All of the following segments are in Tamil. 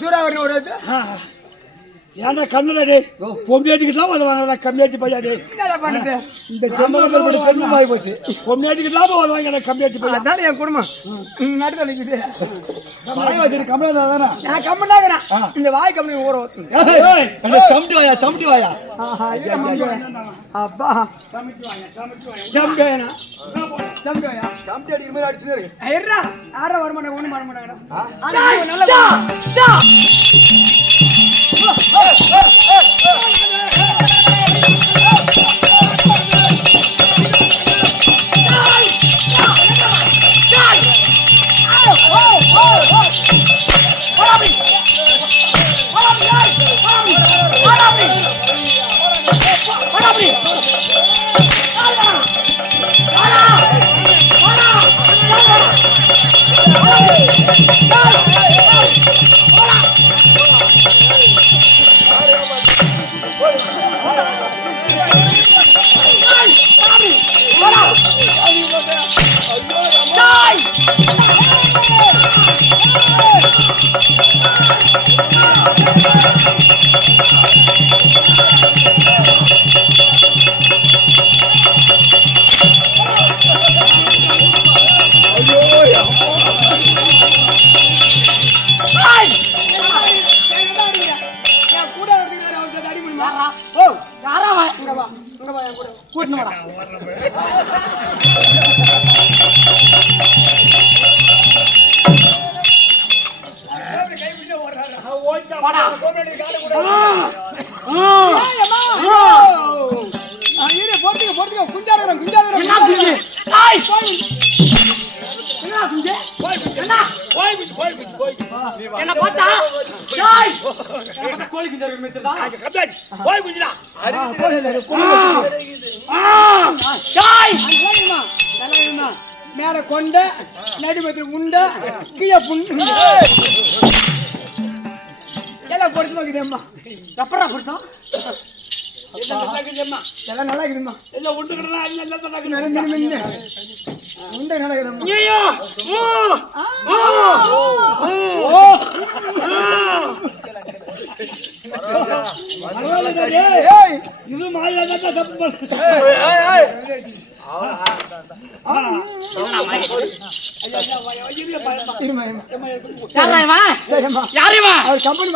சூறாவரி ஒரு ஏன்னா கண்ணு பொம்மியாட்டிக்கிட்டலாம் உதவாங்க கம்மியாட்டி பையாடி பண்ணுது இந்த ஜென்மமாகி போச்சு. பொம்மியாட்டிக்கிட்டலாம் உதவாங்க கம்மியாட்டி பையா அதான் என் குடும்பம் நடுத்தலிக்குது. கமலா தானே நான் கம்மனாகிறேன். இந்த வாய் கம்மி ஊற சமட்டி வாயா அப்பா சமட்டி வாயா சமட்டி அடிக்கிற மாதிரி அடிச்சுதான் இருக்கு. யாரும் வர மாட்டாங்க, ஒன்றும் பண்ண மாட்டாங்கடா. நல்லா என்ன பார்த்தா கோழி மேல கொண்ட நடுமத்தில் உண்ட கீழே புண்டு எல்லாம் பொறுத்து நோக்கிட்டேம்மா. எப்படா பொறுத்தோம் எல்லாம் நல்லா இருக்குதும்மா. எல்லாம் உண்டு கிடலாம் உண்டை நடக்குதும்மா. இது மாதிரி தப்பு கம்பெனி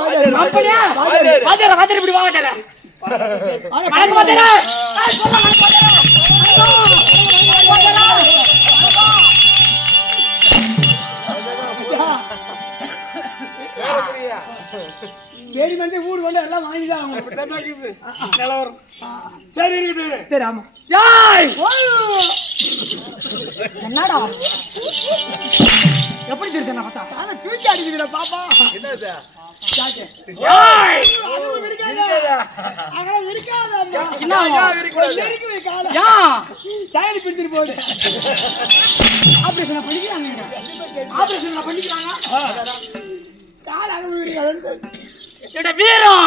தேடி வந்து ஊர் வந்து எல்லாம் வாங்கிதான் அவங்க நிலவரம் சரி இருக்குது. சரி ஆமா ஏய் என்னடா எப்படி தெரியுது நான் பார்த்தா ஆனா தூக்கி அடிக்குதுடா பாப்பா என்னது சாக்கே ஏய் அதுவும் இருக்காதா அங்கலாம் இருக்காதா அம்மா என்ன நெருக்கி வை கால யா டைல் பிடிச்சிட்டு போகுது ஆபரேஷன் பண்ணிக்கிறாங்க ஆபரேஷன் பண்ணிக்கிறாங்க கால அங்க இருக்காது எட வீரம்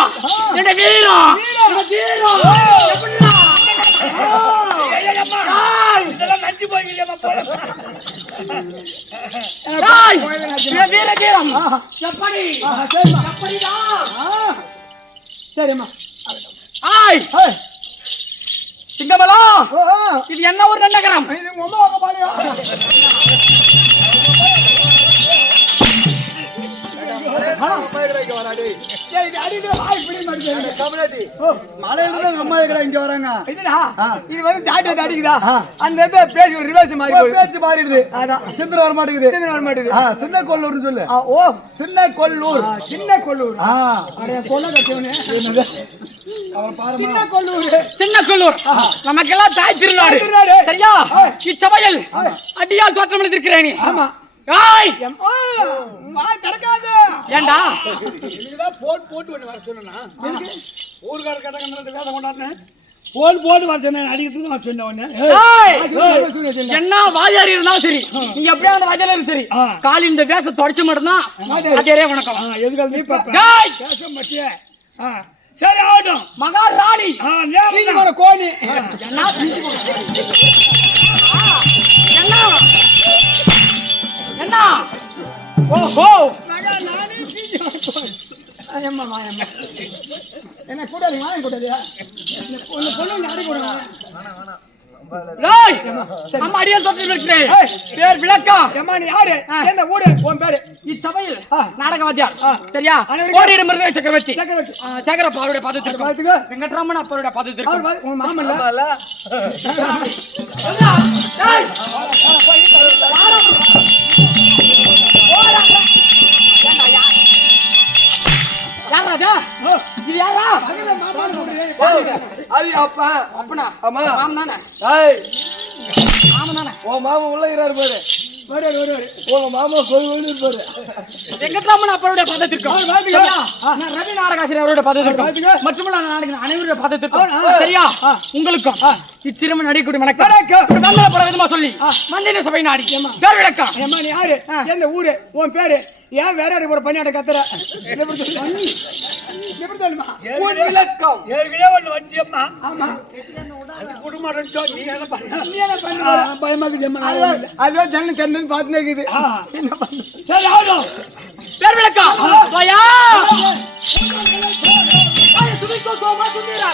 எட வீரம் எட வீரம் எப்படிடா ஏய் அம்மா இதெல்லாம் நஞ்சி போயிடுமா போல ஏய் எட வீரம் எப்படி எப்படிடா சரிம்மா ஏய் சிங்கமலம் இது என்ன ஒரு நகரம் இது உங்க அம்மா பாலியா இங்க வராங்க இது வந்து ஜாட்டி அடிக்குதா அந்த பேசி ரிவர்ஸ் மாதிரி பேச்சு மாறிடுது அதான் சிந்தனை வர மாட்டேங்குது சின்ன வர மாட்டேங்குது சின்ன கொல்லூர்னு சொல்லு ஓ சின்ன கொல்லூர் சின்ன கொல்லூர் அடைய கொல்ல கட்டியவனே சின்ன கொல்லூர் சின்ன கொல்லூர் நமக்கெல்லாம் தாய் திருநாடு சரியா இச்சபையில் அடியால் சோற்றம் எடுத்திருக்கிறேன் ஆமா ஏய் வாய் திறக்காத ஏண்டா இதுதான் போட்டு ஒண்ணு வர சொன்னா ஊர்கார கட்டக்கண்ட வேதம் கொண்டாடுனேன் போட்டு வர சொன்னேன் அடிக்கிறதுக்கு நான் சொன்ன உடனே என்ன வாயாரி இருந்தாலும் சரி நீங்க எப்படியா அந்த வாயாரி இருந்தாலும் சரி காலி இந்த வேஷத்தை தொடச்சு மட்டும்தான் அதே வணக்கம் எதுக்காக நீ பேச மாட்டியே சரி ஆகட்டும் மகாராணி கோணி என்ன என்ன என்ன ஓஹோ நானே என்ன கூட்டாளி வாங்க கூட்டாளி பொண்ணு அடி போடுவாங்க அம்மா அடியால் தொட்டு இருக்கிறேன் பேர் விளக்கம் ஏம்மா நீ யாரு என்ன ஊரு உன் பேரு இச்சபையில் நாடகவாத்தியார் சரியா கோடியிடம் மிருக சக்கரவர்த்தி சேகரப்பா அவருடைய பாதத்திற்கு வெங்கட்ராமன் அப்பருடைய பாதத்திற்கு உன் மாமல்ல இது யாரா அது அப்பா அப்பனா அம்மா மாமன் தானே ஏய் மாமன் தானே உன் மாமா உள்ள இருக்கிறாரு பாரு உங்க மாமா கோயில் இருப்பாரு வெங்கட்ராமன் அப்பருடைய பதத்திற்கும் ரவி நாடகாசிரியர் அவருடைய பதத்திற்கும் மட்டுமல்ல நாடக அனைவருடைய பதத்திற்கும் சரியா உங்களுக்கும் இச்சிறுமன் அடிக்கூடிய வணக்கம் பல விதமா சொல்லி மந்திர சபை நாடி பேர் விளக்கம் ஏம்மா நீ யாரு எந்த ஊரு உன் பேரு ஏன் வேற ஒரு பணியாட்ட கத்துற எப்படி சொல்லுமா ஊர் விளக்கம் ஏற்கனவே ஒண்ணு வச்சியம்மா ஆமா குடும்பம் நீ என்ன பண்ண பயமாக்குது அதுதான் ஜன்னல் திறந்து பார்த்துனே இருக்குது என்ன பண்ண சரி ஆகட்டும் பேர் விளக்கம் வாயா சுமிக்கோ சோமா சுந்தரா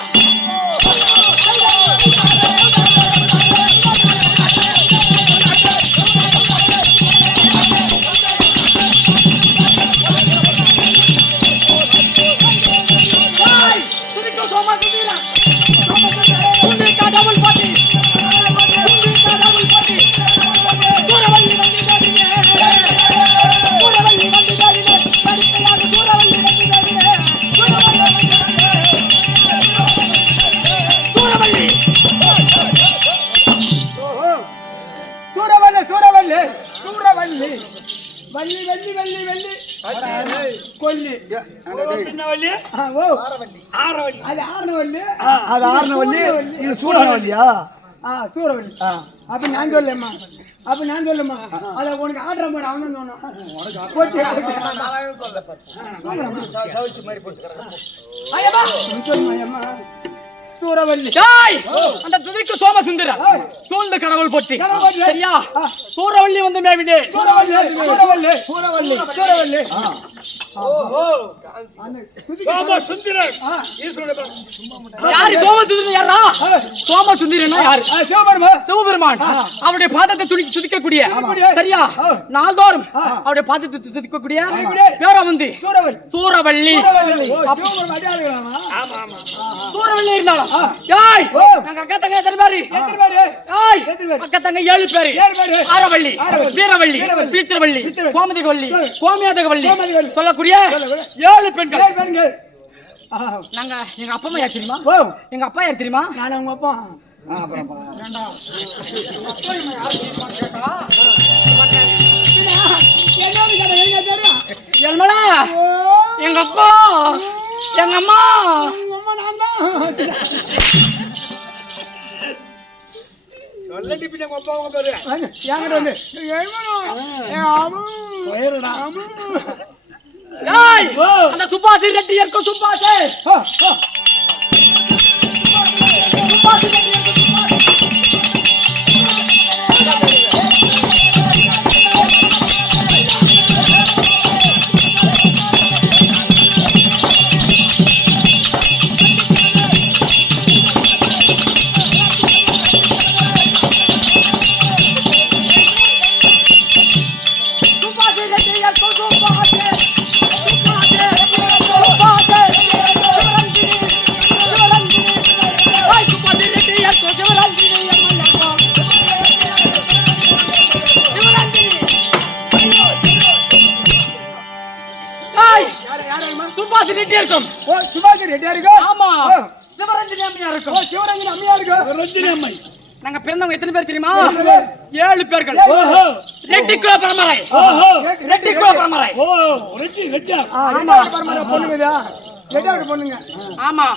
கொல்லி அது ஆரணவல்லி இது சூரணவல்லியா சூரவல்லி அப்ப நான் சொல்லம்மா அத உனக்கு ஆர்டர் பண்ண அவன் சொன்னான் சூரவல்லி அந்த துதிக்கு சோமசுந்தர சூழ்ந்த கடவுள் போட்டி சரியா சூரவல்லி வந்து மேவினே சூரவல்லி சோமசுந்தரன் யாரு சோமசுந்தரன் யாரா சோமசுந்தரன் யாரு சிவபெருமான் அவருடைய பாதத்தை துதிக்கக்கூடிய சரியா நாள்தோறும் அவருடைய பாதத்தை துதிக்கக்கூடிய பேரா வந்து சூரவல்லி சூரவல்லி இருந்தாலும் அக்கா தங்க எத்தனை பேரு அக்கா தங்க 7 பேரு ஆரவள்ளி வீரவள்ளி பீத்திரவள்ளி கோமதிகவள்ளி கோமியாதகவள்ளி சொல்லக்கூடிய இருக்கக்கூடிய 7 பெண்கள். பெண்கள். நாங்க எங்க அப்பா அம்மா யார் தெரியுமா? ஓ, எங்க அப்பா யார் தெரியுமா? நான் உங்க அப்பா. எல்மலா, எங்க அப்பா, எங்க அம்மா. சொல்லடி பின்ன உங்க அப்பா உங்க பேரு என்கிட்ட வந்து டேய், அந்த சுபாஷ் ரெட்டி இருக்கும் சுபாஷ். சுபாஷ் ரெட்டி இருக்கும் சுபாஷ். சுபாஷ் ரெட்டி இருக்கும். ஓ, சுபாஷ் ரெட்டியா இருக்கு. ஆமா, சிவரஞ்சனி அம்மையா இருக்கும். ஓ, சிவரஞ்சனி அம்மையா இருக்கு. ரஞ்சினி அம்மை. நாங்க பிறந்தவங்க எத்தனை பேர் தெரியுமா? 7 பேர். 7 பேர்கள். ஓஹோ. ரெட்டி குல பரம்பரை. ஓஹோ. ரெட்டி குல பரம்பரை. ஓ ரெட்டி ரெட்டா. ரெண்டாவது பரம்பரை பொண்ணுங்கதா. ரெண்டாவது பொண்ணுங்க. ஆமா,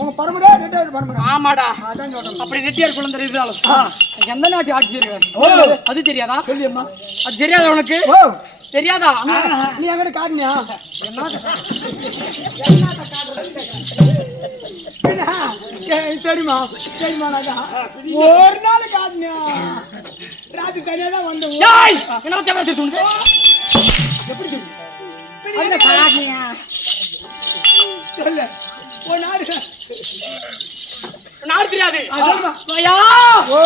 உங்க பரம்பரை ரெண்டாவது பரம்பரை. ஆமாடா. அதான் சொல்றேன். அப்படி ரெட்டியார் குழந்தை இருந்தாலும் எந்த நாட்டு ஆட்சி இருக்கு ஓ. அது தெரியாதா? சொல்லியம்மா. அது தெரியாதா உனக்கு? ஓ, தெரியாதா? நீ என்கிட்ட காட்டினியா? தெரியுமா? தெரியுமா? ஒரு நாள் காட்டினியா? ராத்திரி தனியா தான் வந்து டேய், என்ன தேவை தெரியுது? எப்படி சொல்லு? அதுல காட்டினியா? சொல்லு. ஒரு நாள் நாடு தெரியாது. சொல்லுமா? ஐயா, ஓ,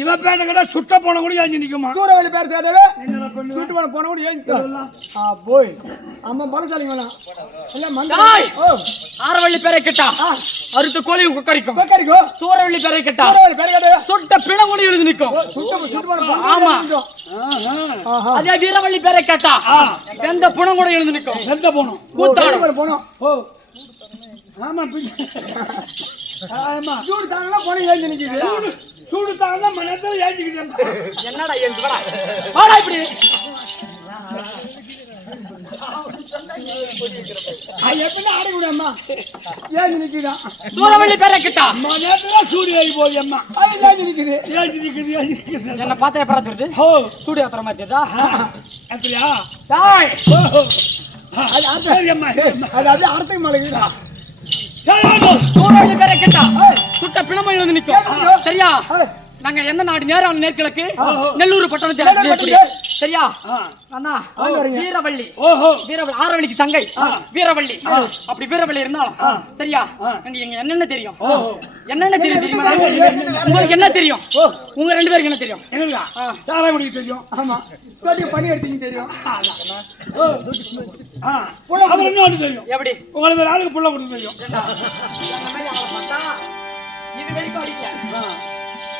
இவ பேட்ட கேட்டா சுட்ட போன கூட ஏஞ்சி நிக்குமா? சூறாவளி பேர் கேட்டாலே என்னடா பண்ணு? சுட்டு போன கூட ஏன் போய் அம்மா பலசாலிங்க வேணாம் இல்ல மண்டை. டேய், ஓ, ஆரவள்ளி பேரை கேட்டா அறுத்த கோழி கறிக்கும். பக்கரிக்கோ சூரவள்ளி பேரை கேட்டா சூறாவளி பேர் கேட்டாலே சொட்ட பிணங்கொழி எழுதி நிற்கும். சுட்டு போன ஆமா. ஆஹா. அதே வீரவள்ளி பேரை கேட்டா வெந்த புணங்கூட எழுதி நிற்கும். செத்த போனோம். கூத்தாடும். போனோம். ஓ ஆமா பின்ன. ஆமா சூடு தாங்கலாம் போன ஏன் நிக்குது? சூடு தாங்க மனத்துல ஏஞ்சிக்கிட்டு. என்னடா எழுது வாடா வாடா இப்படி. எப்படி ஆட விடாமா ஏன் நிக்குதான்? சூரவள்ளி பேரை கேட்டா மனத்துல சூடு ஏறி போய் அம்மா அது ஏன் நிக்குது? ஏஞ்சி நிக்குது ஏஞ்சி நிக்குது. என்ன பார்த்தா எப்படா தெரியுது? ஓ சூடு ஏத்துற மாதிரி தெரியுதா? அப்படியா? டேய், அது சரி அம்மா அது அப்படியே அர்த்தம் மாட்டேங்குதா? சூரவள்ளி பேரை கேட்டா சுட்ட பிணமா எழுதி நிற்கும். சரியா? நாங்க எந்த நாடு? நேரம் நேர்கிழக்கு நெல்லூர் பட்டணத்தில் சரியா ஆ. அண்ணா வரீங்க. வீரவள்ளி ஓஹோ வீரவள்ளி ஆரவள்ளிக்கு தங்கை வீரவள்ளி அப்படி வீரவள்ளி இருந்தாலும் சரியா எங்க என்னென்ன தெரியும் என்னென்ன தெரியும் தெரியுமா உங்களுக்கு என்ன தெரியும் உங்க 2 பேருக்கு என்ன தெரியும் எங்களுக்கா சாராய குடிக்க தெரியும். ஆமா தோட்டத்துக்கு பண்ணி எடுத்தீங்க தெரியும். அப்புறம் இன்னொன்று தெரியும். எப்படி உங்களுக்கு ஒரு ஆளுக்கு புள்ள கொடுத்து தெரியும். எங்க மாதிரி ஆளை பார்த்தா இது வரைக்கும் அடிக்கல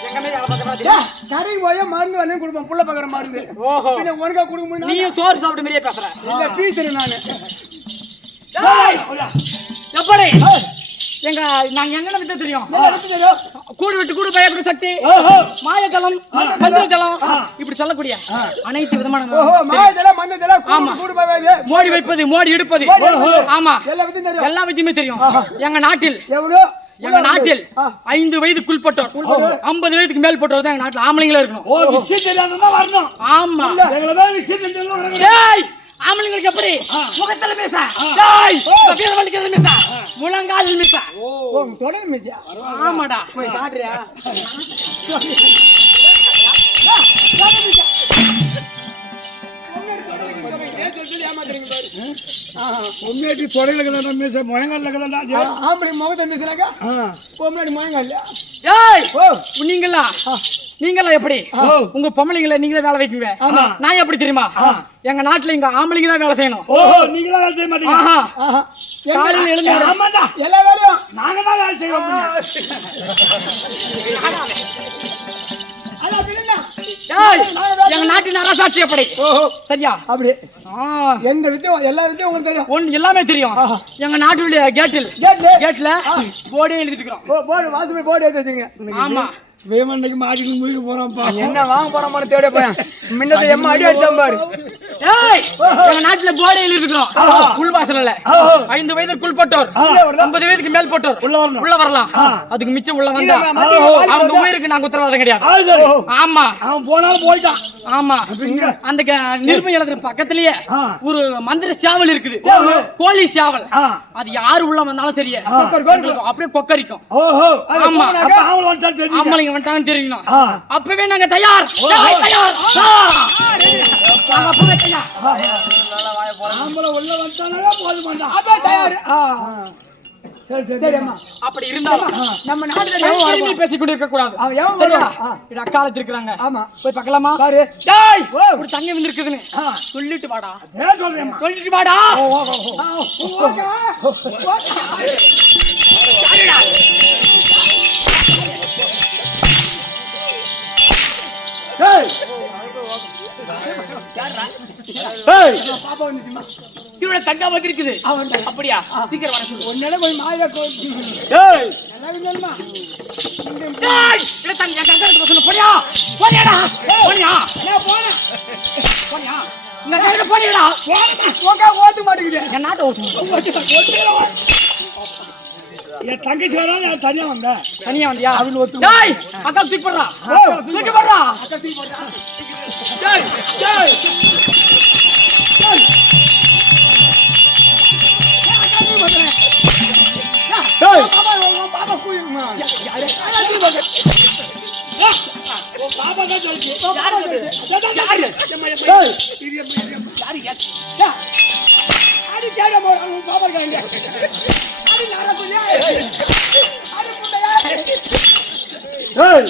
எங்க மாதிரி ஆளை பார்த்தா தெரியும் கடைக்கு போய் மருந்து வந்து கொடுப்போம் புள்ள பக்கற மருந்து. ஓஹோ பின்ன உனக்கா கொடுக்க முடியும்? நீயும் சோறு சாப்பிட்டு மாதிரியே பேசுற இல்ல பீத்துறேன் நானு. எப்படி எங்க நாங்க எங்க வித்த தெரியும் தெரியும். கூடு விட்டு கூடு பயப்படும் சக்தி மாயஜலம் மந்திரஜலம் இப்படி சொல்லக்கூடிய அனைத்து விதமான ஓஹோ மாயதல மந்ததல ஆமா. கூடு போவாது. மோடி வைப்பது மோடி எடுப்பது ஆமா எல்லா வித்தையும் தெரியும். எல்லா வித்தியுமே தெரியும் எங்க நாட்டில் எவ்வளோ எங்க நாட்டில் 5 வயதுக்குள்பட்டோர் 50 வயதுக்கு மேல்பட்டோர் தான் எங்க நாட்டுல ஆம்பளைங்களா இருக்கணும். ஓ விஷயம் தெரியாதவங்க வரணும். ஆமா எங்களை தான் விஷயம் தெரிஞ்சவங்க வரணும். டேய் ஆம்பளைங்களுக்கு எப்படி முகத்துல மீச டேய் வீரவள்ளிக்கு மீச முழங்காலில் மீச ஓ தொடர் மேஜா. ஆமாடா போய் காட்றியா? உண்மையாட்டி தொடையில கதா மீச முழங்கால கதா. ஆம்பளை முகத்தை மீசனாக்கா பொம்பளை முயங்க இல்ல. டேய் நீங்களா எப்படி உங்க பொம்பளைங்களை நீங்க வேலை வைக்குங்க நான் எப்படி தெரியுமா எங்க நாட்டுல இங்க ஆம்பளைங்க தான் வேலை செய்யணும். ஓஹோ நீங்களா வேலை செய்ய மாட்டீங்க. ஆஹா காலையில எழுந்து ஆமாடா எல்லா வேலையும் நாங்க தான் வேலை செய்வோம். அதான் பின்ன டேய் எங்க நாட்டின் அரசாட்சி எப்படி சரியா அப்படி எந்த வித்தியம் எல்லா வித்தியும் உங்களுக்கு தெரியும். ஒன்னு எல்லாமே தெரியும் எங்க நாட்டுடைய கேட்டில் கேட்ல கேட்ல போர்டே எழுதிட்டு இருக்கோம். போர்டு வாசல் போர்டு எடுத்து வச்சிருங்க. ஆமா வேமண்டைக்கு மாட்டிட்டு முடிக்க போறோம்ப்பா. என்ன வாங்க போறோம்னு தேட போய் முன்னத்தை எம்மா அடி அடிச்சாம் பாரு. ஏய் எங்க நாட்டுல போர்டே எழுதி இருக்கோம் உள்வாசல்ல 5 வயதுக்குள்பட்டோர் 50 வயதுக்கு மேல்பட்டோர் உள்ள வரலாம். அதுக்கு மிச்சம் உள்ள வந்தா அவங்க உயிருக்கு நாங்க உத்தரவாதம் கிடையாது. ஆமா அவன் போனாலும் போயிட்டான். ஆமா அந்த நிர்ம இடத்துல பக்கத்துலயே ஒரு மந்திர சாவல் இருக்குது கோழி சாவல். அது யாரு உள்ள வந்தாலும் சரியே அப்படியே கொக்கரிக்கும். ஓஹோ ஆமா அப்ப அவள வந்து தெரியும். ஆம்பளைங்க வந்துட்டாங்கன்னு தெரியணும். அப்பவே நாங்க தயார் தயார் அப்பவே தயார். ஆம்பள உள்ள வந்தானே போதுமாண்டா. அப்ப தயார். சரி சரி சரி அம்மா அப்படி இருந்தாலும் நம்ம நாட்டுல பேசிக் கொண்டு இருக்க கூடாது. அவன் எவன் சரியா வருவான்? இது அக்காலத்து இருக்காங்க. ஆமா போய் பார்க்கலாமா? பாரு. டேய் ஒரு தங்கி வந்து இருக்குதுன்னு சொல்லிட்டு வாடா. சரி சொல்றேன். சொல்லிட்டு வாடா. ஏய் ஏய் பாப்பா வந்துச்சுமா. இவட தங்கா வந்து இருக்குது. அப்படியா சீக்கிரம் வர சொல்லு. ஒன்னே போய் மாயா ஏய் நல்லா சொல்லுமா. டேய் இத தங்கா கங்கா சொல்லு. போடியா போடியாடா போடியா நான் போறேன். போடியா இந்த கையில போடியாடா போக்கா ஓட்டு மாட்டேங்குது. என் நாட்டை ஓட்டு. என் தங்கச்சி வராது தனியா வந்த. தனியா வந்தியா டேய் அக்கா தூக்கி போடுறா தூக்கி போடுறா டேய் டேய் டேய் பாப்பா பாப்பா கூயிமா. பாபா தான் சொல்லுச்சு. யாரு டேய் அடி தேட போறாங்க பாப்பா கைங்க. அடி நரக்குதே. அடி புண்டையா. ஏய்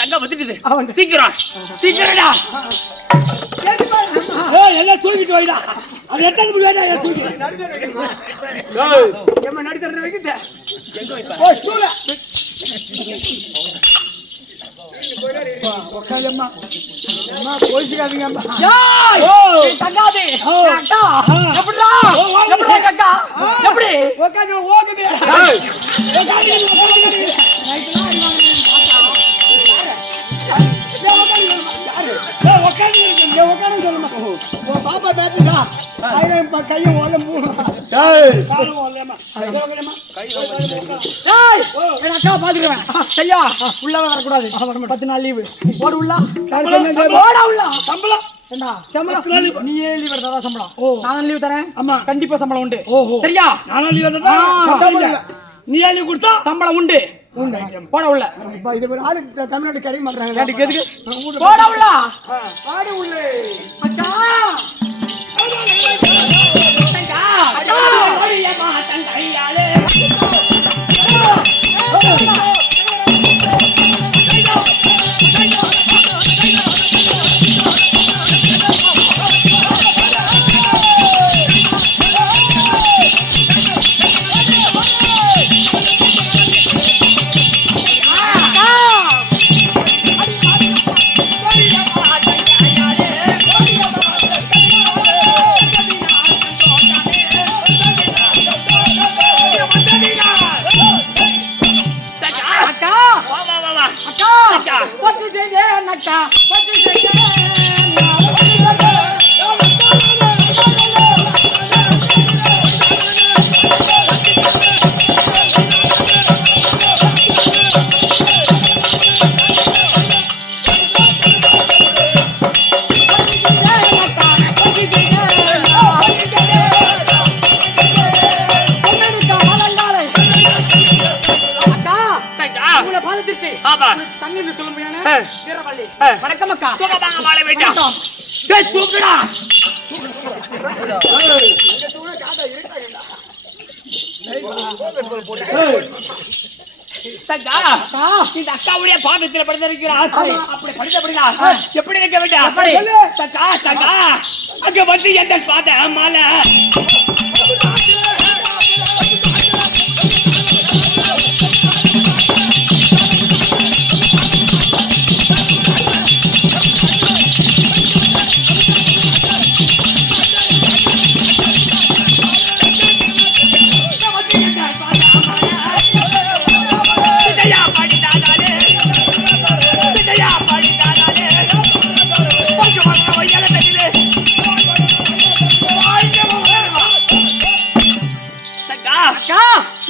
தங்கா வந்துட்டு சீக்கிரம் சீக்கிரம்டா எல்லாம் தூக்கிட்டு வைடா. அது எத்தனை மணி வேணா தூக்கி எம்மா நடித்தற வைக்கிட்ட. ஓ சூல உட்காரும்மா. அம்மா போயிடாதீங்க அம்மா. ஏய் தங்காதே அக்கா எப்படிடா எப்படிடா அக்கா எப்படி உட்காந்து ஓகுது. உட்காந்து உட்காந்து சொல்லுமா. பாப்பா பேசுதா கையை ஓல மூணு டேய் காலும் ஓலமா டேய் என் அக்கா பாத்துக்குவேன் சரியா உள்ள வரக்கூடாது 10 நாள் லீவு போடு உள்ள போடா உள்ள சம்பளம் ஏண்டா சம்பளம் நீயே லீவ் எடுத்தா சம்பளம் நான் லீவ் தரேன் ஆமா கண்டிப்பா சம்பளம் உண்டு ஓஹோ சரியா நானும் லீவ் எடுத்தா நீ லீவ் கொடுத்தா சம்பளம் உண்டு போட உள்ள இப்ப இது ஒரு ஆளு தமிழ்நாடு கிடைக்க மாட்டாங்க எதுக்கு போட உள்ள பாடு உள்ளே அக்கா அக்கா அக்கா ஓடியமா தங்கையாலே வணக்கம் அக்கா சுகமாக வாழ வேண்டும் தூக்குடா இந்த அக்காவுடைய பாதத்தில் படுத்திருக்கிறார் அப்படி படித்தபடியா எப்படி இருக்க வேண்டாம் அங்க வந்து எந்த பாத மாலை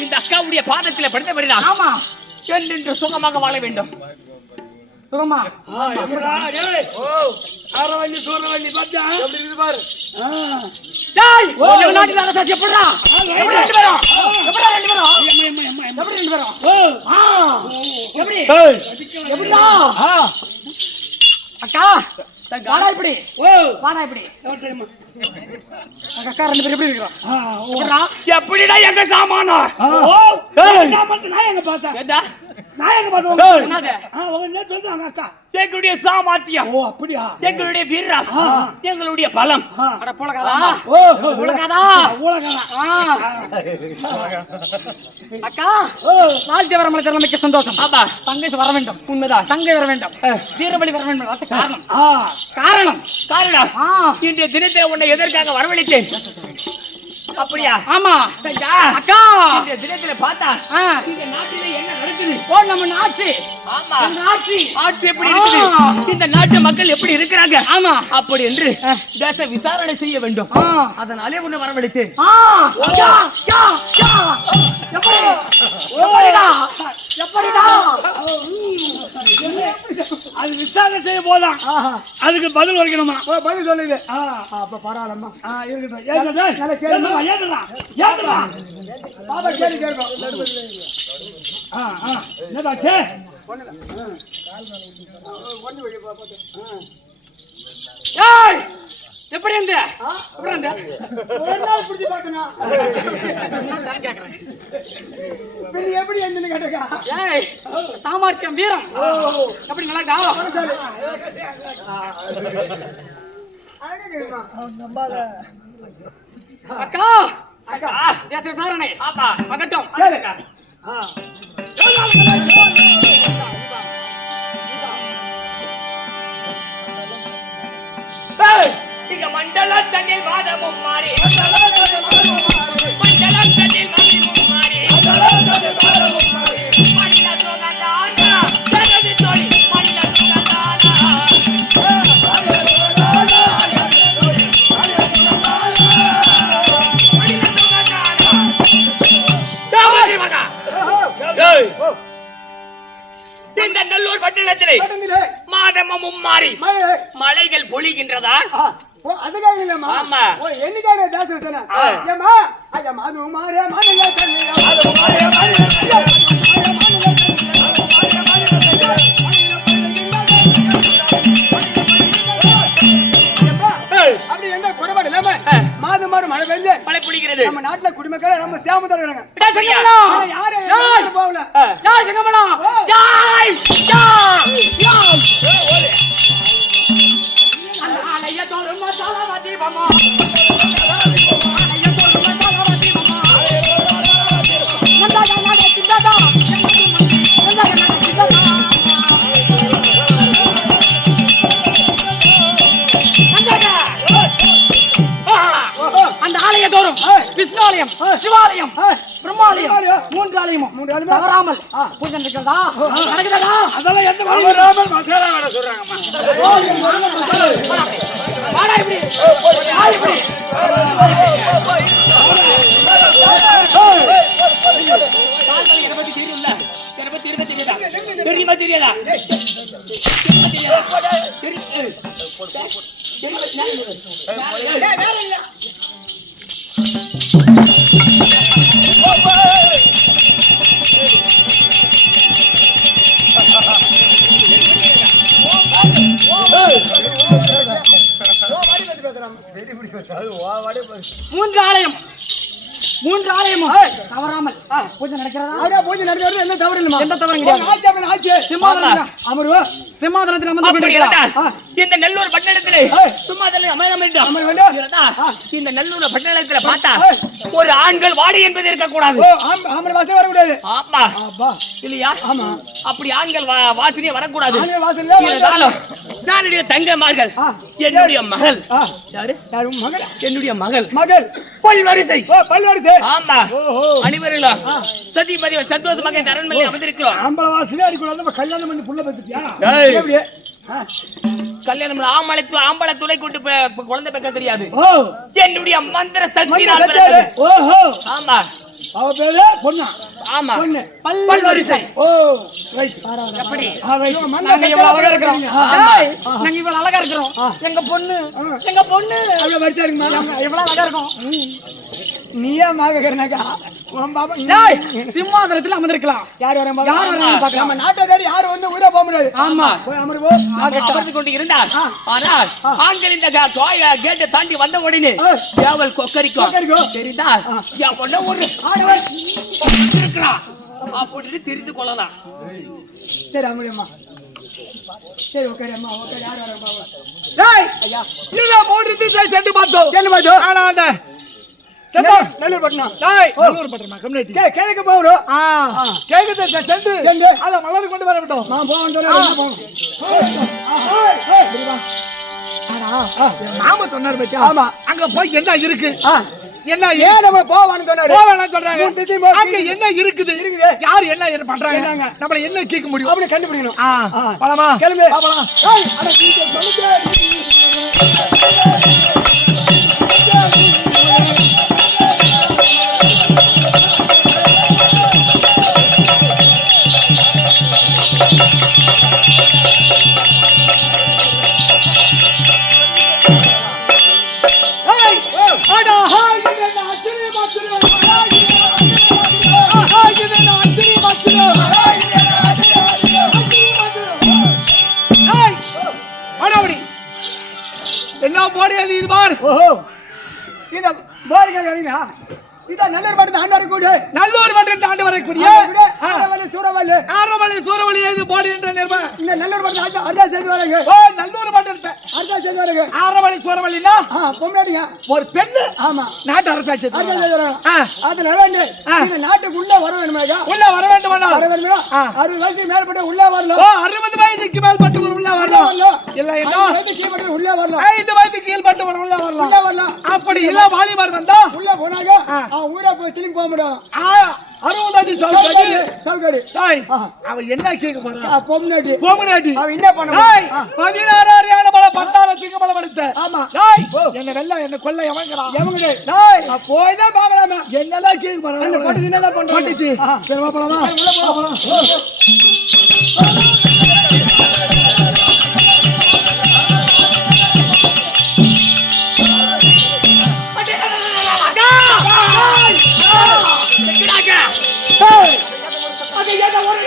இந்த அக்காவுடைய பாதத்தில் படுத்தபடிதான் ஆமா என்று சுகமாக வாழ வேண்டும் சுகமா ஆரவள்ளி சூரவள்ளி பார்த்தா எப்படி இருக்கு பாரு டேய் ஓ நாட்டில அத எப்படிடா எப்படி ரெண்டு பேரும் எப்படி ரெண்டு பேரும் எப்படி எப்படிடா அக்கா வாடா இப்படி வாடா இப்படி அக்கா ரெண்டு பேரும் எப்படி இருக்கறோம் எப்படிடா எங்க சாமானா சாமான் நான் எங்க பார்த்தேன் ஏதா நான் எங்க பார்த்தேன் என்னது அவங்க என்ன சொல்றாங்க அக்கா எங்களுடைய சாமர்த்தியம் ஓ அப்படியா எங்களுடைய வீரம் எங்களுடைய பலம் அட போலகாதா போலகாதா அக்கா வாழ்க்கை வர மலை தலைமைக்கு சந்தோஷம் ஆமா தங்கை வர வேண்டும் உண்மைதான் தங்கை வர வேண்டும் வீரபலி வர வேண்டும் அது காரணம் காரணம் இன்றைய தினத்தை உன்னை எதற்காக வரவழைத்தேன் அப்படியா ஆமா அக்கா இந்த தினத்துல பார்த்தா இந்த நாட்டில என்ன நடக்குது ஓ நம்ம நாட்டு ஆமா ஆட்சி எப்படி இருக்குது இந்த நாட்டு மக்கள் எப்படி இருக்கிறாங்க ஆமா அப்படி என்று தேச விசாரணை செய்ய வேண்டும் அதனாலே உன்னை வரவழைத்தேன் எப்படிடா அது விசாரணை செய்ய போதான் அதுக்கு பதில் வைக்கணுமா பதில் சொல்லுது அப்ப பரவாயில்லம்மா இருக்கட்டும் பாபா கேள்வி கேட்கும் என்னதாச்சு எப்படி இருந்த பிடிச்சி பாக்கணும் எப்படி இருந்துன்னு கேட்டக்கா சாமர்த்தியம் வீரம் எப்படி நல்லாடா அக்கா அக்கா தேச விசாரணை ஆமா மகட்டம் இங்க மண்டலம் தண்ணில் வாதமும் மாறி மண்டலம் தண்ணில் வாதமும் மாறி மணில தோகந்தானா ஜனதி தோழி மணில தோகந்தானா பட்டணத்திலே மாதமும் மாறி மலைகள் பொழிகின்றதா? அதுக்காக இல்லம்மா. ஆமா. என்னைக்காக தாச சொன்ன ஏமா ஐயா மாது மாரே மானல அப்படி என்ன குறைபாடு இல்லாம மாது மாறு மழை பெய்யுது, மழை பொழிகிறது. நம்ம நாட்டுல குடிமக்கள் நம்ம சேமதர் இருக்காங்க. யாரு போகல. ஜாய் சிங்கமலா ஜாய் ஜாய் ஜாய். அலைய தோறும் மசாலாவதி மாமா, அலைய தோறும் மசாலாவதி மாமா. நந்தா நந்தா கிண்டதா, நந்தா நந்தா கிண்டதா. அந்த ஆலய தோறும் விஷ்ணாலயம், சிவாலயம், பிரம்மாலயம், மூன்று ஆலயமும் தவறாமல் பூஜை நடக்கிறதா? நடக்கிறதா? அதெல்லாம் எந்த வராமல் மசாலா வர சொல்றாங்கம்மா. வாடா இப்படி, வா இப்படி. தெரியுமா தெரியாதா? மூன்று ஆலயமும் தவறாமல் பூஜை நடக்கிறதா? பூஜை நடக்கிறது என்ன தவறு இல்லமா? எந்த தவறும் கிடையாது. ஆச்சு சிம்மாதனத்தில் அப்படி இருந்தால் இந்த நல்லூர் பட்டணத்திலே சும்மாதலை இந்த நல்லூர் பட்டணத்துல பார்த்தா ஒரு ஆண்கள் வாடி என்பது இருக்கக்கூடாது. ஆம்பளை வாசனை வரக்கூடாது. ஆமா இல்லையா? ஆமா. அப்படி ஆண்கள் வாசனையே வரக்கூடாது. இருந்தாலும் என்னுடைய தங்கமார்கள், என்னுடைய மகள், யாரு மகள்? என்னுடைய மகள் பல்வரிசை. ஆமா. அனைவரும் சதிமதி சந்தோஷமாக இந்த அரண்மனையில் அமர்ந்திருக்கிறோம். ஆம்பளை வாசலே அடிக்கூடாது. நம்ம கல்யாணம் பண்ணி புள்ள பெத்துட்டியா? கல்யாணம் ஆம்பளை துணை கொண்டு குழந்தை பெக்க கிடையாது. என்னுடைய மந்திர சக்தி. ஆமா. அவ பேரு பொண்ணா? ஆமா. பல்வரிசை. எப்படி? நாங்க இவ்வளவு அழகா இருக்கிறோம். நாங்க இவ்வளவு அழகா இருக்கிறோம். எங்க பொண்ணு அவ்வளவு வரிசை இருக்குமா? இவ்வளவு அழகா இருக்கும். நீயே மாகறனாக்கா சிம்மாதனத்தில் அமர்ந்திருக்கலாம். யார் வர நம்ம நாட்டை யாரு வந்து ஊரே போக முடியாது. ஆமா. அமர்ந்து கொண்டு இருந்தார். ஆனால் ஆண்கள் இந்த கேட்டை தாண்டி வந்த உடனே ஏவல் கொக்கரிக்கும். தெரிந்தா ஒரு ஆடவன் இருக்கிறான் அப்படின்னு தெரிந்து கொள்ளலாம். சரி அம்மா, சரி ஓகே அம்மா, ஓகே. யார் வரமா? சென்று பார்த்தோம். ஆனா அந்த நல்லூர் பட்டணம். நல்லூர் பட்டணமா கம்யூனிட்டி கேட்க போறோம். கேக்குது சென்று அத மலர் கொண்டு வர விட்டோம். நான் போவோம். நாம சொன்னார் பச்சா. ஆமா. அங்க போய் என்ன இருக்கு? என்ன ஏன் நம்ம போவான்னு சொன்னாரு. போவான்னு சொல்றாங்க. அங்க என்ன இருக்குது? யார் என்ன பண்றாங்க? நம்மள என்ன கேட்க முடியும்? அப்படி கண்டுபிடிக்கணும். பலமா கிளம்பு. பாப்பலாம். என்ன போடியது இது பார். இந்த போடிங்க கறினா இத நல்லூர் பட்டணத்தை ஆண்டு வரக்கூடிய நல்லூர் பட்டணத்தை ஆண்டு வரக்கூடிய ஆரவளி சூரவளி இது போடி என்ற நிர்மா. இந்த நல்லூர் பட்டணத்தை அர்த்தா செய்து வரங்க. நல்லூர் பட்டணத்தை அர்த்தா செய்து வரங்க. ஆரவளி சூரவளினா பொம்மைங்க ஒரு பெண்ணு. ஆமா. நாட்டு அரசாட்சி அர்த்தா செய்து வரங்க. அதுல வந்து இந்த நாட்டுக்குள்ள வர வேணுமேடா. உள்ள வர வேண்டுமானா? வர வேணுமா? 60 வயசுக்கு மேல்பட்ட உள்ள வரலாம். 60 வயதுக்கு மேல்பட்ட உள்ள வரலாம். இல்ல என்ன 5 வயதுக்கு கீழ்பட்ட உள்ள வரலாம். 5 வயதுக்கு கீழ்பட்ட உள்ள வரலாம். உள்ள வரலாம். அப்படி இல்ல வாலிபர் வந்தா உள்ள போனாங்க ஊரே போய் திரும்பி போக முடியும். 60 அடி சவுக்கடி. அவ என்ன கேட்க போறா? பொம்னாட்டி. அவ என்ன பண்ண? 16 அரியான பல 10 சிங்கமல படுத்த. ஆமா. என்ன வெல்ல என்ன கொல்ல எவங்கறான்? எவங்கடே? போய் தான் பார்க்கலாமா? என்னதான் கேட்க போறா? அந்த பொட்டி என்னதான் பண்றாங்க? சரி வா போலாமா? உள்ள போலாம். அது என்ன ஒரு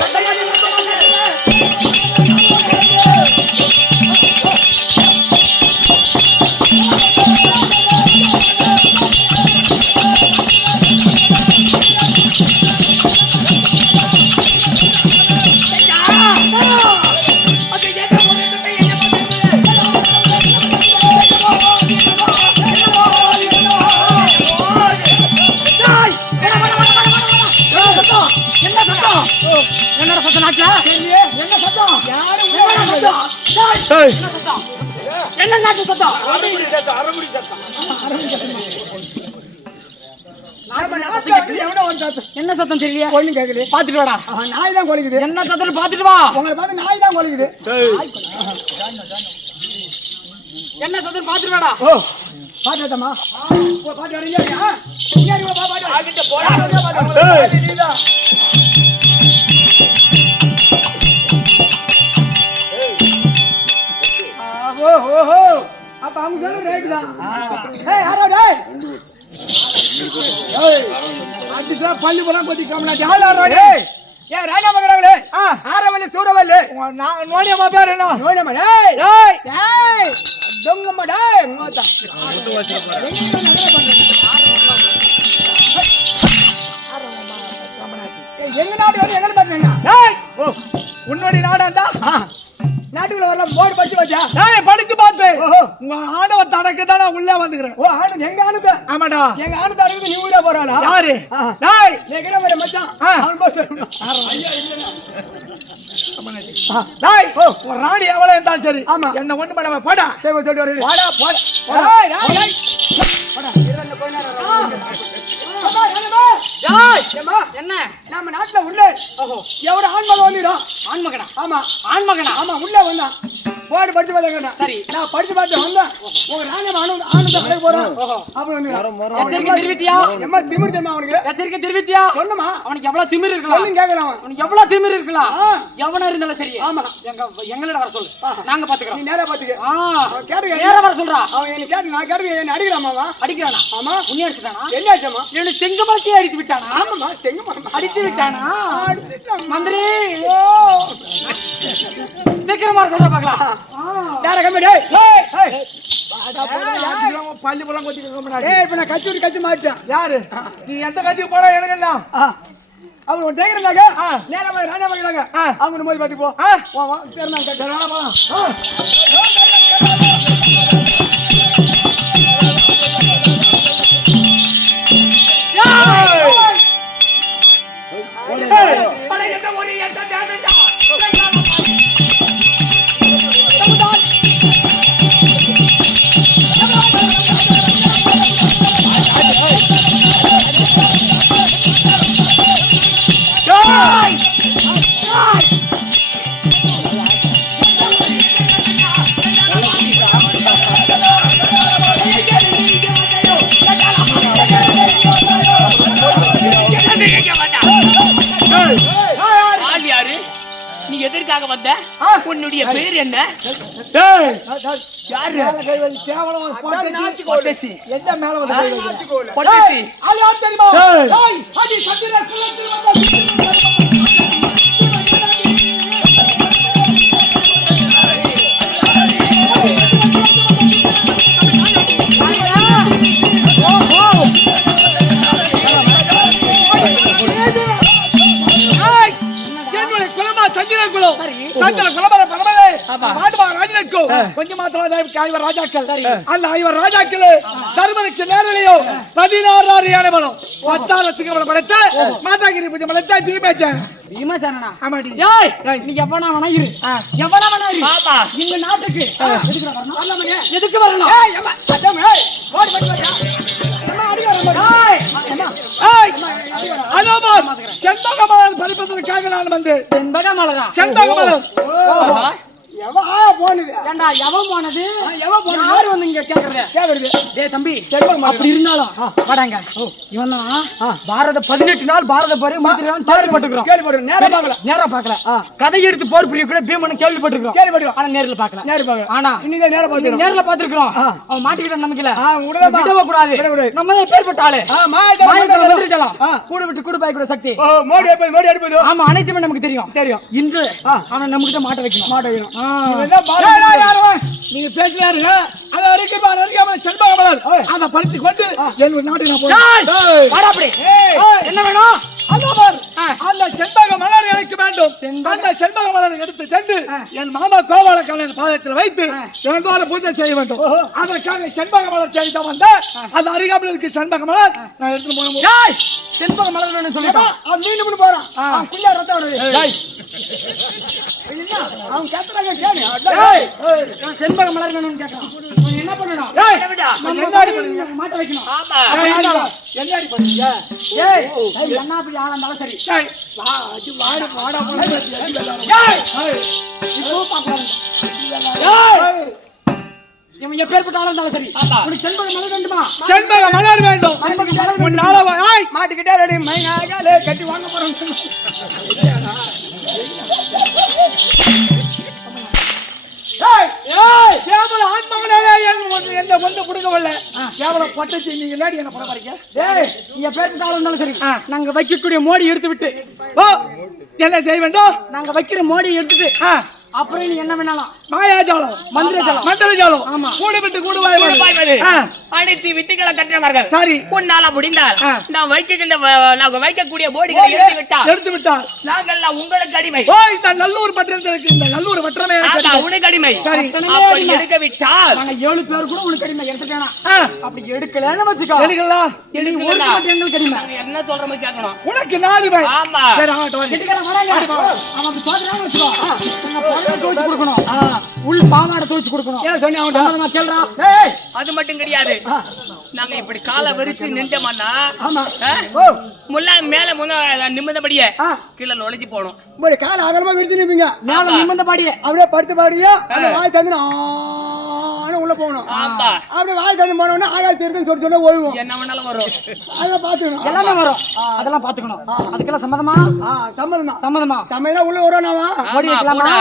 என்னடா சத்தம் நாட்டுல? என்ன சத்தம்? யாரு என்னடா சத்தம்? ஏய், என்ன சத்தம்? என்ன நாட்டு சத்தம்? அரைமுடி சத்தம், அரைமுடி சத்தம். எவனோ ஒரு சத்தம். என்ன சத்தம் தெரியலையா? ஒண்ணும் கேக்குது. பாத்துட்டு வாடா. நாய் தான் கொலைக்குது. என்ன சத்தம் பாத்துட்டு வா. உங்களை பார்த்து நாய் தான் கொலைக்குது. என்ன சத்தம் பாத்துட்டு வாடா. ஓ, பாட்டுமா? பாட்டு வரீங்க? இங்க வா, பாட்டு. ஆகிட்ட போடா. நீதான். ஓஹோ, அப்ப அவங்க சொல்ல ரேட் தான். ஏய், யாரோ டேய். ஏய், அடிச்சா பல்லு போலாம் கொட்டி காமனா. யார் யாரோ டேய்? ஏய், ராஜா மகனங்களே. ஆரவல்ல சூரவல்ல. நான் நோடியம்மா பேர் என்ன? நோடியம்மா. டேய், டேய். டேய். டொங்கம்மா டேய். மோதா. எங்க நாடு வந்து எங்க பாத்தீங்க? டேய். ஓ, உன்னோட நாடாண்டா? நாட்டுக்குள்ள வரலாம் போர்டு படிச்சு வச்சா? நான் படிச்சு பார்த்தேன். உங்க ஆணவ தடக்கு தான் நான் உள்ளே வந்துக்கிறேன். ஓ, ஆணு எங்க ஆணுது? ஆமாடா. எங்க ஆணு தடக்கு நீ ஊரே போறாளா? யாரு? டேய், நீங்க வர மச்சான். அவன் போய் சொல்லணும். ஐயா இல்ல. டேய், ஒரு ராணி எவ்வளவு இருந்தாலும் சரி. ஆமா. என்ன ஒண்ணு பண்ணாம போடா. சரி சொல்லிட்டு வரேன். போடா, போடா. டேய், டேய். போடா. இரண்ட போய் நேரா. என்ன நம்ம நாட்டுல உள்ள எவரு ஆண்மகன் வந்துடும். ஆண்மகனா? ஆமா, ஆண்மகனா? ஆமா, உள்ள வந்தான். போர்டு படிச்சு பார்த்தா சரி, நான் படிச்சு பார்த்து வந்தேன். உங்க ராஜா ஆனந்த போறோம். அப்புறம் வந்து எச்சரிக்கை தெரிவித்தியா? எம்மா திமிர் தெரியுமா அவனுக்கு? எச்சரிக்கை தெரிவித்தியா? சொல்லுமா? அவனுக்கு எவ்வளவு திமிர் இருக்கலாம்? சொல்லுங்க கேக்குறான். அவனுக்கு எவ்வளவு திமிர் இருக்கலாம்? எவனா இருந்தாலும் சரி. ஆமா, எங்களோட வர சொல்லு, நாங்க பாத்துக்கிறோம். நீ நேரா பாத்துக்க. கேட்டுக்க. நேரா வர சொல்றா. அவன் என்ன கேட்டு நான் கேட்டுக்க. என்ன அடிக்கிறாமா? அடிக்கிறானா? ஆமா. உன்னை அடிச்சுட்டானா? என்ன அடிச்சாமா? என்ன செங்கமலத்தையே அடித்து விட்டானா? ஆமாமா, செங்கமா அடித்து விட்டானா? அடிச்சிட்டான் மந்திரி. ஓ, சீக்கிரமா சொல்ற பாக்கலாம். நேரா கம்மி. டேய், டேய். பள்ளி புறம் கொட்டி கம்மி. டேய், இப்ப நான் கச்சி மாட்டேன். யாரு? நீ எந்த கட்சிக்கு போறா எனக்கெல்லாம்? அவங்க ஒரு டேகறாங்க. நேரா போய் ராஜா மகனாங்க. அவங்க போய் பாத்து போ. வா வா, பேர் நான் கேக்குறேன். வா. நீ எதற்காக வந்த? உன்னுடைய பேர் என்ன? யாரு? கேவலம் ஒரு பொட்டச்சி. என்ன மேல வந்து பொட்டச்சி. அது யார் தெரியுமா? டேய், அடி சந்திர குலத்தில் வந்த கொஞ்சம் மாத்திரம் ஐவர் ராஜாக்கள். அந்த ஐவர் ராஜாக்கள் தர்மனுக்கு நேரலையோ 16 யானை பலம் 10 சிங்கமலம் படைத்த மாதாகிரி பூஜை படைத்த பீமேச்சன். பீமேச்சனா? ஆமாடி. ஏய், நீ எவனா வேணா இரு. எவனா வேணா இரு. ஆமா. இந்த நாட்டுக்கு எதுக்கு வரணும்? வரலாமனே. எதுக்கு வரணும்? ஏய் அம்மா, அடம் ஏய். ஓடி போய் வா. அம்மா அடியாரம்மா. ஏய் அம்மா. ஏய். அதோமா செண்பகமலர் பரிபதற்காக நான் வந்து. செண்பகமலரா? செண்பகமலர். எவன் போனது ஏண்டா எவன் போனது எவன் போனது யாரு வந்து இங்க கேக்குறது கேக்குறது டேய் தம்பி செல்வம் அப்படி இருந்தாலும் வாடாங்க இவன் தான் பாரத 18 நாள் பாரத போரே முடிச்சிருக்கான் கேள்விப்பட்டிருக்கோம் கேள்விப்பட்டிருக்கோம் நேரா பார்க்கல கதை எடுத்து போர் புரிய கூட பீமன் கேள்விப்பட்டிருக்கோம் ஆனா நேர்ல பார்க்கல ஆனா இன்னைக்கு நேரா பாத்துருக்கோம் அவன் மாட்டிக்கிட்ட நமக்கு உடனே விடவே கூடாது நம்ம தான் பேர்பட்ட ஆளு மாயத்துல வந்துருச்சலாம் கூட விட்டு கூட பாய் கூட சக்தி மோடி அடிப்பது ஆமா அனைத்துமே நமக்கு தெரியும் இன்று அவன் நம்ம கிட்ட மாட்ட வைக்கணும் நீங்க பேசுறாருங்க அத வரைக்கும் செல்வகமலர் அத படுத்தி கொண்டு என் நாட்டுக்கு நான் போறேன் என்ன வேணும் அந்த செண்பக மலர் எனக்கு வேண்டும் அந்த செண்பக மலரை எடுத்து சென்று என் மாமா கோபால கல்யாண பாதத்தில் வைத்து தினந்தோறும் பூஜை செய்ய வேண்டும் அதற்காக செண்பக மலர் தேடி தான் வந்த அந்த அருகாமல் இருக்கு செண்பக மலர் நான் எடுத்து போனோம் செண்பக மலர் வேணும்னு சொல்லிட்டான் அவன் மீண்டும் போறான் அவன் குள்ளா ரத்தம் வருது அவன் கேட்கறாங்க கேளு செண்பக மலர் வேணும்னு கேட்கறான் என்ன பண்ணணும் மாட்ட வைக்கணும் என்னாடி பண்ணுங்க என்ன அப்படி ஆளா இருந்தாலும் சரி இவன் எப்பேற்பட்ட ஆளா இருந்தாலும் சரி உனக்கு செண்பக மலர் வேண்டுமா செண்பக மலர் வேண்டும் மாட்டுக்கிட்டே ரெடி மைனாலே கட்டி வாங்க போறோம் கேவல ஆத்மகனாலே என்ன ஒன்று கொடுக்கவில்ல கேவல பட்டச்சு நீங்க லேடி என்ன பண்ண பாருங்க நீங்க பேருக்கு ஆளா இருந்தாலும் சரி நாங்க வைக்கக்கூடிய மோடி எடுத்து விட்டு என்ன செய்ய வேண்டும் நாங்க வைக்கிற மோடி எடுத்துட்டு அப்புறம் நீ என்ன வேணாலும் மாயாஜாலம் மந்திரஜாலம் ஆமா கூடு விட்டு கூடுவாய்வது அனைத்து வித்துக்களை கட்டினவர்கள் சரி உன்னால முடிந்தால் நான் வைக்கக்கூடிய போடிகளை எடுத்து விட்டால் நாங்கள் உங்களுக்கு அடிமை இந்த நல்லூர் பட்டணத்திற்கு இந்த நல்லூர் பட்டணமே உனக்கு அடிமை அப்படி எடுக்க விட்டால் நாங்க 7 பேர் கூட உனக்கு அடிமை எடுத்துட்டேனா அப்படி எடுக்கலன்னு வச்சுக்கோ எடுக்கலாம் எங்களுக்கு அடிமை என்ன சொல்றோம் கேட்கணும் உனக்கு நாடுமை ஆமா சரி ஆகட்டும் எடுக்கல வராங்க அவன் அப்படி சொல்றான்னு வச்சுக்கோ தோச்சு கொடுக்கணும் உள் பாவாடை தோச்சு கொடுக்கணும் ஏன் சொன்னி அவன் கேள்றா அது மட்டும் கிடையாது நாங்க இப்படி காலை விரிச்சு நின்றோம்னா ஆமா முல்லா மேல நிம்மந்தபடியே கீழே நுழைஞ்சு போனோம் ஒரு கால அகலமா விரிச்சு நிப்பீங்க மேல நிம்மந்தபடியே அப்படியே படுத்து பாடியே அந்த வாய் தந்து உள்ள போகணும் அப்படியே வாய் தந்து போனோம்னா ஆகாய தீர்த்தம் சொல்லி சொல்ல ஒழுகும் என்ன வேணாலும் வரும் அதெல்லாம் பாத்துக்கணும் எல்லாமே வரும் அதெல்லாம் பாத்துக்கணும் அதுக்கெல்லாம் சம்மதமா சம்மதமா சமையலா உள்ள வரும் நாம ஓடி வைக்கலாமா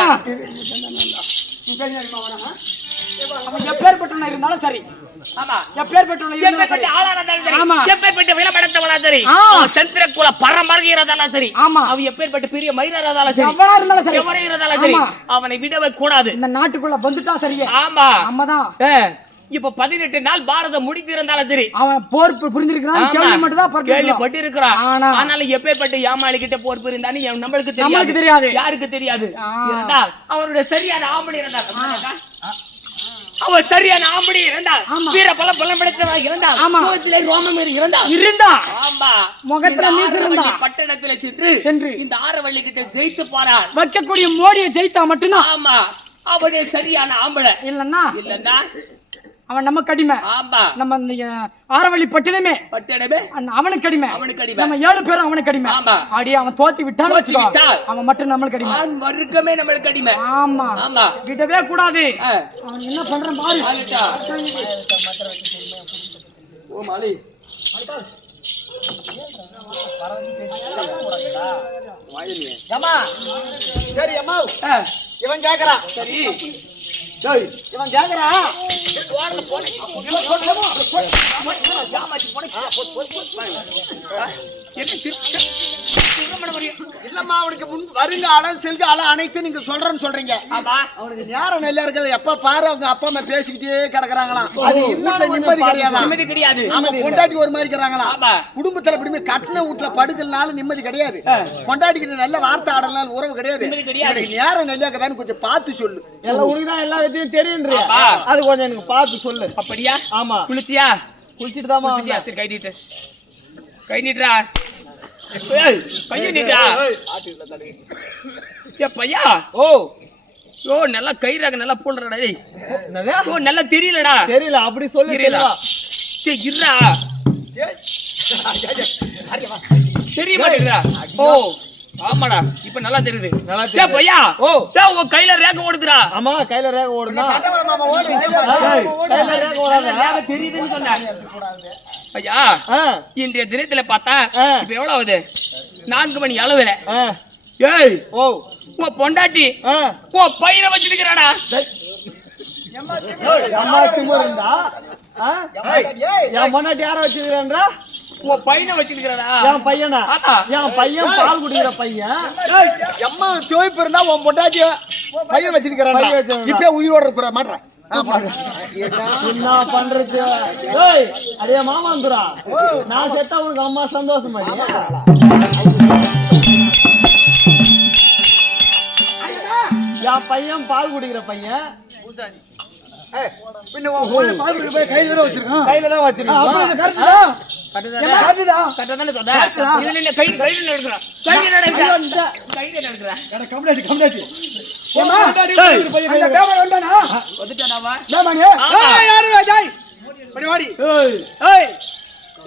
அவன் எப்பேற்பட்டவனா இருந்தாலும் சரி சந்திரகுல பரம்பரையாலும் சரி அவன் எப்பேற்பட்ட பெரிய மயிராலும் சரி அவனை விடவே கூடாது இந்த நாட்டுக்குள்ள வந்துட்டா சரியே ஆமா அம்மதான் இப்ப 18 நாள் பாரதம் முடித்திருந்தாலும் சரி அவன் போர் புரிஞ்சிருக்கான் கேள்வி மட்டும் தான் கேள்விப்பட்டு இருக்கிறான் ஆனாலும் எப்பேற்பட்ட ஏமாளி கிட்ட போர் புரிந்தான்னு நம்மளுக்கு தெரியாது யாருக்கு தெரியாது அவனுடைய சரியான ஆம்பளை இருந்தார் அவன் சரியான ஆம்படி இருந்தால் வீர பல பலம் படைத்தவனாக இருந்தால் முகத்திலே ரோமம் இருந்தா ஆமா முகத்துல மீசை இருந்தா பட்டணத்திலே சென்று இந்த ஆரவள்ளி கிட்ட ஜெயித்து போறான் வைக்கக்கூடிய மோடியை ஜெயித்தா மட்டும்தான் ஆமா அவனே சரியான ஆம்பளை இல்லன்னா அவன் நமக்கு அடிமை நம்ம ஆரவள்ளி பட்டணமே அவனுக்கு அடிமை நம்ம 7 பேரும் அவனுக்கு அடிமை அடி அவன் தோத்தி விட்டான் அவன் மட்டும் நம்மளுக்கு அடிமை வர்க்கமே நம்மளுக்கு அடிமை ஆமா விடவே கூடாது அவன் என்ன பண்றான் பாரு ஓ மாலி சரி அம்மா இவன் கேக்குறான் சரி இவன் கேக்குறான் இல்லம்மா அவனுக்கு முன் வருங்காலம் செல்காலம் அனைத்து நீங்க சொல்றேன்னு சொல்றீங்க அவனுக்கு நேரம் நல்லா இருக்கிறது எப்ப பாரு அவங்க அப்பா அம்மா பேசிக்கிட்டே கிடக்குறாங்களாம் நிம்மதி கிடையாது ஆமா பொண்டாட்டி ஒரு மாதிரி இருக்கிறாங்களாம் குடும்பத்துல இப்படி கட்டின வீட்டுல படுக்கலனாலும் நிம்மதி கிடையாது பொண்டாட்டிக்கிட்ட நல்ல வார்த்தை ஆடலாம் உறவு கிடையாது நேரம் நல்லா இருக்குதான்னு கொஞ்சம் பார்த்து சொல்லு எல்லாம் உனக்குதான் எல்லா விதத்தையும் தெரியுன்றியா அது கொஞ்சம் எனக்கு பார்த்து சொல்லு அப்படியா ஆமா குளிச்சியா குளிச்சிட்டு தாமா சரி கை நீட்டுறா பையா நீட்டா பையா ஓ நல்லா கயிறாக நல்லா போடுறடா ஓ நல்லா தெரியலடா தெரியல அப்படி சொல்லி இருடா தெரிய மாட்டேங்குதா ஓ ஆமாடா இப்ப நல்லா தெரியுது. நல்லா டேய் பையா, ஓ. டேய் உன் கையில ரேக ஓடுதுடா. ஆமா கையில ரேக ஓடுனா மாமா ஓடு ஏய், கையில ரேக ஓடாத. ரேக தெரியுதுன்னு சொன்னேன். ஐயா ஆ இன்றைய தினத்துல பார்த்தா ஆ. இப்ப எவ்வளவு ஆகுது? 4 மணி அளவுல. ஆ ஏய் ஓ உன் பொண்டாட்டி ஆ உன் பையனை வச்சிருக்கிறாடா. அம்மா திமுரு இருந்தா என் பொண்டாட்டி யார வச்சிருக்கிறேன்றா? உன் பையனை வச்சிருக்கிறாடா. என் பையனா? ஆமா. என் பையன் பால் குடிக்கிற பையன். அம்மா துவைப்பு இருந்தா உன் பொண்டாட்டி பையன் வச்சிருக்கிறான் பையன் வச்சிருக்கான். இப்ப உயிரோட இருக்க மாட்டேன் என்ன பண்றது? ஏய் அடே மாமாந்துரா, நான் செத்தா உனக்கு அம்மா சந்தோஷமா? என் பையன் பால் குடிக்கிற பையன் பின்ன உன் பொண்ணு பால் குடிக்க போய் கையில தான் வச்சிருக்கான். கையில தான் வச்சிருக்கேன். கரெக்டாதானே சொன்னேன்? இதுல இல்ல கையில நடக்குறா. கையில நடக்குறா. கையில நடக்குறா. கம்ப்ளைண்ட் கம்ப்ளைண்ட் அந்த பேமன் வந்தானா? வந்துட்டாடாவா? பேமனே? ஏய் யாரு ஜாய் படி வாடி ஏய் ஏய்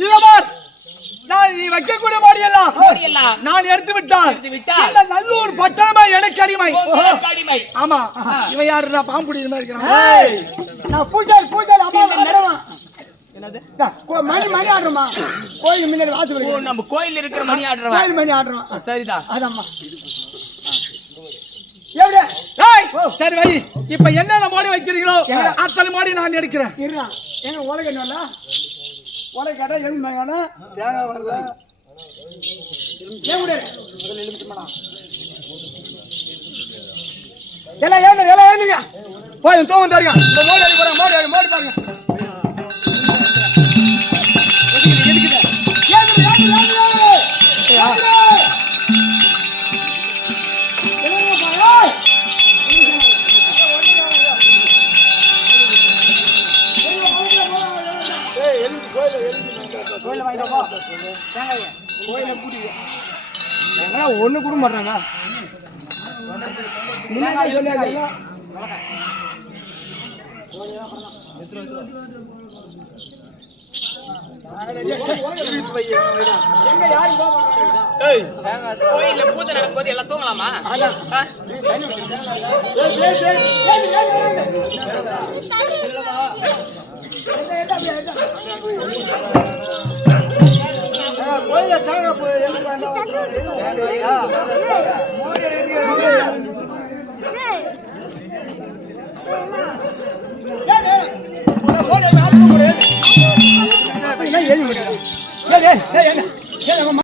இத பார் நான் நீ வைக்க கூட மாடி எல்லாம் ஓடியலாம். நான் எடுத்து விட்டான் எடுத்து விட்டால்? இந்த நல்லூர் பட்டணமா எனக்கு அடிமை. காடிமை. ஆமா இவன் யாருடா பாம்புடி இந்த மாதிரி இருக்கிறான்? ஏய் நான் பூஜாரி அம்மா வரமா. என்னது? மணி மணி ஆடுறோமா? கோயில் முன்னாடி வாசல் ஓ நம்ம கோயில்ல இருக்கிற மணி ஆடுறவா? கோயில் மணி ஆடுறோம். சரிதான். அதம்மா எവിടെ? ஏய் சரி வை. இப்ப என்னென்ன மாடி வைக்கிறீங்களோ அத்தனை மாடி நான் எடுக்கிறேன். இருடா. எங்க உலக என்னல? உலக கடை எலும்பு மேகானா தேங்காய் வரல. எവിടെ? முதல்ல எலும்பு மணா. எல்லாம் ஏந்துங்க. போய் தூங்க தரங்க. இந்த மோடி அடி போறேன். மோடி பாருங்க. எதுக்குது? ஒண்ணு கூட மாட்டாங்க. கோயில்ல பூஜை நடக்கும்போது எல்லாம் தூங்கலாமா? கோயில தேங்காய் போய் எலும்பு ஏய்